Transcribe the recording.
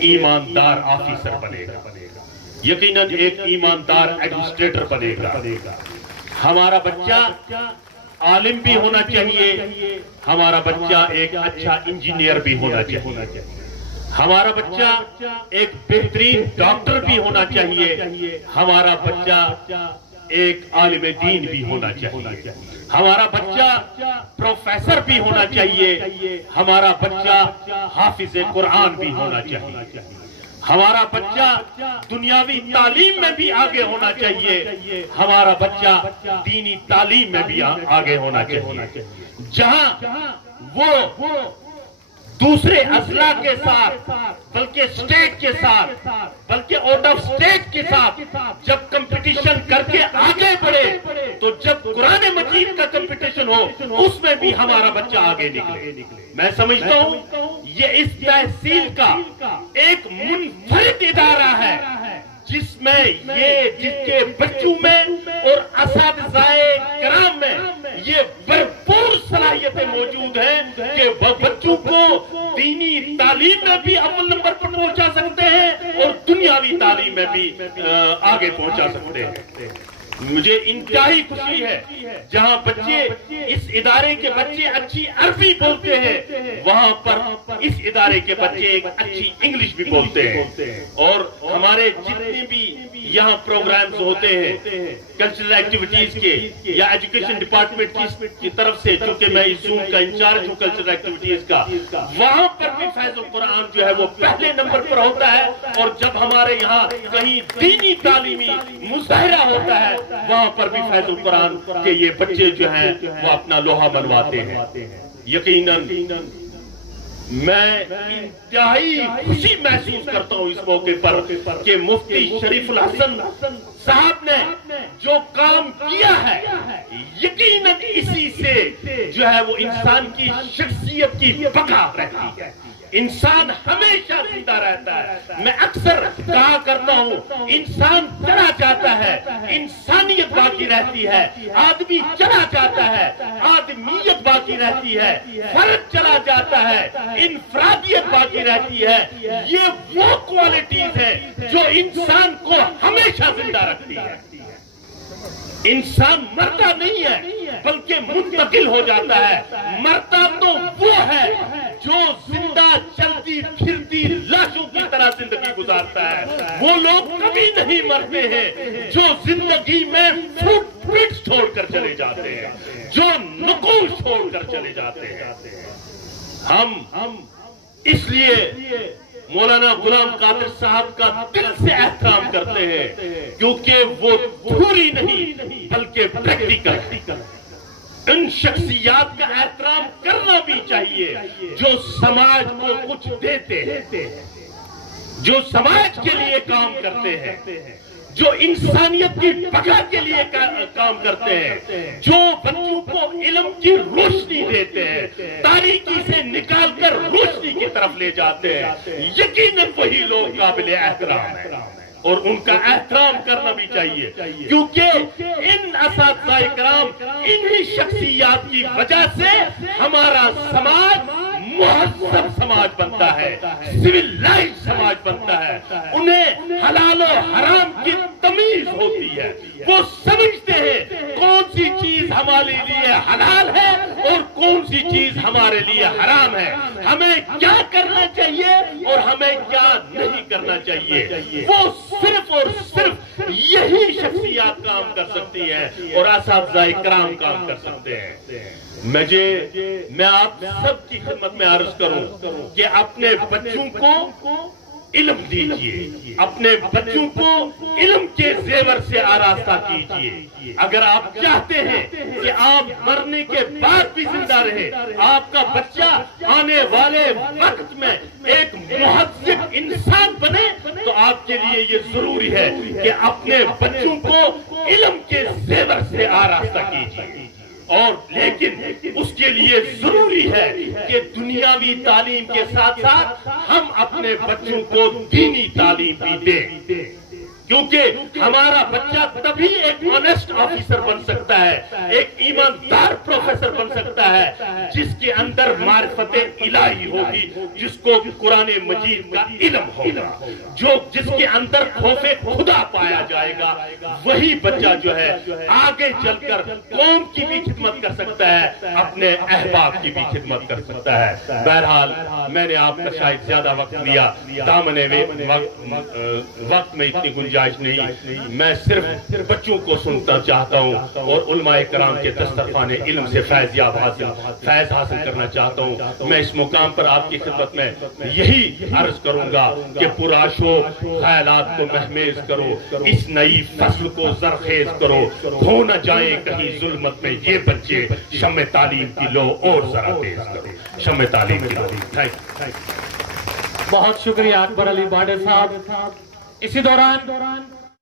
ایماندار آفیسر بنے گا، یقیناً ایک ایماندار ایڈمنسٹریٹر بنے گا۔ ہمارا بچہ عالم بھی ہونا چاہیے، ہمارا بچہ ایک اچھا انجینئر بھی ہونا چاہیے، ہمارا بچہ ایک بہترین ڈاکٹر بھی ہونا چاہیے، ہمارا بچہ ایک عالم دین بھی ہونا چاہیے، ہمارا بچہ پروفیسر بھی ہونا چاہیے، ہمارا بچہ حافظ قرآن بھی ہونا چاہیے، ہمارا بچہ دنیاوی تعلیم میں بھی آگے ہونا چاہیے، ہمارا بچہ دینی تعلیم میں بھی آگے ہونا چاہیے، جہاں وہ دوسرے اضلاع کے ساتھ بلکہ اسٹیٹ کے ساتھ بلکہ آؤٹ آف اسٹیٹ کے ساتھ جب کمپٹیشن کر کے آگے بڑھے تو جب قرآن مجید کا کمپٹیشن ہو اس میں بھی ہمارا بچہ آگے نکلے۔ میں سمجھتا ہوں یہ اس تحصیل کا ایک منفرد ادارہ ہے جس میں جس کے بچوں میں اور اساتذہ کرام میں یہ بھرپور صلاحیتیں موجود ہیں کہ وہ بچوں کو دینی تعلیم میں بھی اول نمبر پر پہنچا سکتے ہیں اور دنیاوی تعلیم میں بھی آگے پہنچا سکتے ہیں۔ مجھے انتہائی خوشی ہے جہاں بچے اس ادارے کے بچے اچھی عربی بولتے ہیں وہاں پر اس ادارے کے بچے ایک اچھی انگلش بھی بولتے ہیں، اور ہمارے جتنے بھی یہاں پروگرامز ہوتے ہیں کلچرل ایکٹیویٹیز کے یا ایجوکیشن ڈپارٹمنٹ کی طرف سے، چونکہ میں اس زون کا انچارج ہوں کلچرل ایکٹیویٹیز کا، وہاں پر بھی فیض القرآن جو ہے وہ پہلے نمبر پر ہوتا ہے، اور جب ہمارے یہاں کہیں دینی تعلیمی مظاہرہ ہوتا ہے وہاں پر بھی فیض القرآن کے یہ بچے جو ہیں وہ اپنا لوہا بنواتے ہیں۔ یقیناً میں انتہائی خوشی محسوس کرتا ہوں اس موقع پر کہ مفتی شریف الحسن صاحب نے جو کام کیا ہے یقیناً اسی سے جو ہے وہ انسان کی شخصیت کی بقا رہتی ہے، انسان ہمیشہ زندہ رہتا ہے۔ میں اکثر کہا کرتا ہوں انسان چلا جاتا ہے انسانیت باقی رہتی ہے، آدمی چلا جاتا ہے آدمیت باقی رہتی ہے، فرد چلا جاتا ہے انفرادیت باقی رہتی ہے۔ یہ وہ کوالٹیز ہیں جو انسان کو ہمیشہ زندہ رکھتی ہے۔ انسان مرتا نہیں ہے بلکہ منتقل ہو جاتا ہے، مرتا تو وہ ہے جو زندہ چلتی پھرتی لاشوں کی طرح زندگی گزارتا ہے، وہ لوگ کبھی نہیں مرتے ہیں جو زندگی میں فٹ پرنٹس چھوڑ کر چلے جاتے ہیں، جو نقوش چھوڑ کر چلے جاتے ہیں۔ ہم اس لیے مولانا غلام قادر صاحب کا دل سے احترام کرتے ہیں کیونکہ وہ تھیوری نہیں بلکہ پریکٹیکل۔ ان شخصیات کا احترام کرنا بھی چاہیے جو سماج کو کچھ دیتے ہیں، جو سماج کے لیے کام کرتے ہیں، جو انسانیت کی بقا کے لیے کام کرتے ہیں، جو بچوں کو علم کی روشنی دیتے ہیں، تاریکی سے نکال کر روشنی کی طرف لے جاتے ہیں، یقیناً وہی لوگ قابل احترام ہیں اور ان کا احترام کرنا بھی چاہیے، کیونکہ ان اساتذہ کرام انہی شخصیات کی وجہ سے ہمارا سماج مہذب سماج بنتا ہے، سویلائز سماج بنتا ہے، انہیں حلال و حرام کی تمیز ہوتی ہے، وہ سمجھتے ہیں کون سی چیز ہمارے لیے حلال ہے اور کون سی چیز ہمارے لیے حرام ہے، ہمیں کیا کرنا چاہیے اور ہمیں کیا نہیں کرنا چاہیے، وہ صرف اور صرف یہی شخصیات کام کر سکتی ہیں اور اساتذہ کرام کام کر سکتے ہیں۔ میں آپ سب کی خدمت میں عرض کروں کہ اپنے بچوں کو علم دیجیے، اپنے بچوں کو علم کے زیور سے آراستہ کیجیے۔ اگر آپ چاہتے ہیں کہ آپ مرنے کے بعد بھی زندہ رہے، آپ کا بچہ آنے والے وقت میں ایک مہذب انسان بنے، تو آپ کے لیے یہ ضروری ہے کہ اپنے بچوں کو علم کے زیور سے آراستہ کیجیے، اور لیکن اس کے لیے ضروری ہے کہ دنیاوی تعلیم کے ساتھ ساتھ ہم اپنے بچوں کو دینی تعلیم بھی دیں۔ کیونکہ ہمارا بچہ تبھی ایک آنےسٹ آفیسر بن سکتا ہے، ایک ایماندار پروفیسر بن سکتا ہے جس کے اندر معرفت الہی ہوگی، جس کو قرآن مجید کا علم ہوگا، جس کے اندر خوف خدا پایا جائے گا، وہی بچہ جو ہے آگے چل کر قوم کی بھی خدمت کر سکتا ہے، اپنے احباب کی بھی خدمت کر سکتا ہے۔ بہرحال میں نے آپ کا شاید زیادہ وقت لیا، دامن وقت میں اتنی گنجائش نہیں، میں صرف بچوں کو سننا چاہتا ہوں اور علماء کرام کے دسترخوان علم سے فیض حاصل کرنا چاہتا ہوں۔ میں اس مقام پر آپ کی خدمت میں یہی عرض کروں گا کہ پرآشو خیالات کو مہمیز کرو، اس نئی فصل کو زرخیز کرو، کھو نہ جائیں کہیں ظلمت میں یہ بچے، شمع تعلیم کی لو اور ذرا تیز کرو، شمع تعلیم کی لو۔ بہت شکریہ اکبر علی باڈے صاحب۔ اسی دوران